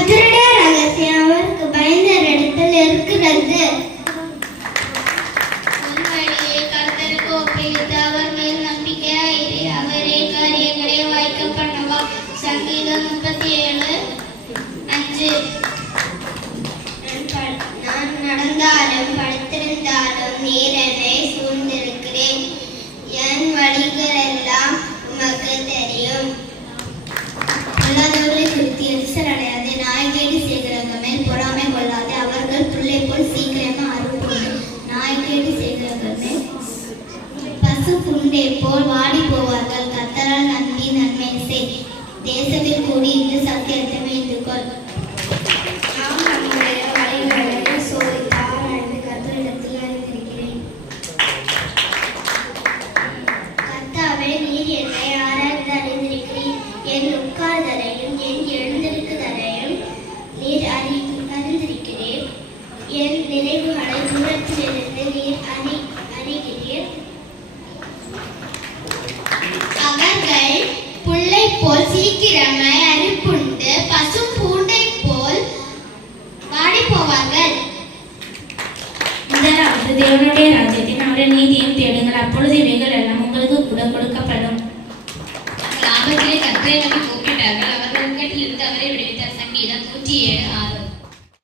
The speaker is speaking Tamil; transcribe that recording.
கர்த்தருடைய ரகசியம் அவருக்கு பயந்த இடத்தில் இருக்கிறது. வழியை கர்த்தருக்கு ஒப்புவித்து அவர் மேல் நம்பிக்கையாயிரு, அவரே காரியங்களை வாய்க்க பண்ணுவார். சங்கீதம் 37:5. நான் நடந்தாலும் படுத்திருந்தாலும் நீர் என்னை சூழ்ந்திருக்கிறேன். என் வழிகள் எல்லாம் உமக்கு தெரியும். பொல்லாதவர்களை குறித்து எரிச்சல் அடையாதே, நாய்கேடு செய்கிறவங்க மேல் பொறாமை கொள்ளாதே. அவர்கள் புல்லை போல் சீக்கிரமா அறுப்புண்டு, நாய்கேடு செய்கிறவர்கள் மேல் பசு புண்டை போல் வாடி போவார்கள். கர்த்தரால் நன்மை செய், தேசத்தில் கூடி இந்த சத்தியத்தை மீண்டு கொள். நாம் நம்முடைய வழிகளை சோதித்து ஆராய்ந்து கர்த்தரிடத்தில் அறிந்திருக்கிறேன். கர்த்தாவே, நீர் என்னை ஆராய்ந்து அறிந்திருக்கிறீர். என் உட்கார்தலையும் என் எழுந்திருக்குதலையும் நீர் அறிந்திருக்கிறேன். என் நினைவுகளை தூரத்திலிருந்து நீர் அறிகிறீர். அவர்கள் புல்லை போல் சீக்கிரமாய் அறுப்புண்டு, பசும் பூண்டை போல் வாடி போவார்கள். முதலாவது தேவனுடைய ராஜ்யத்தின் அவருடைய நீதியையும் தேடுங்கள், அப்பொழுது இவைகள் எல்லாம் உங்களுக்கு கூட கொடுக்கப்படும். ஆபத்திலே கர்த்தரை நம்பி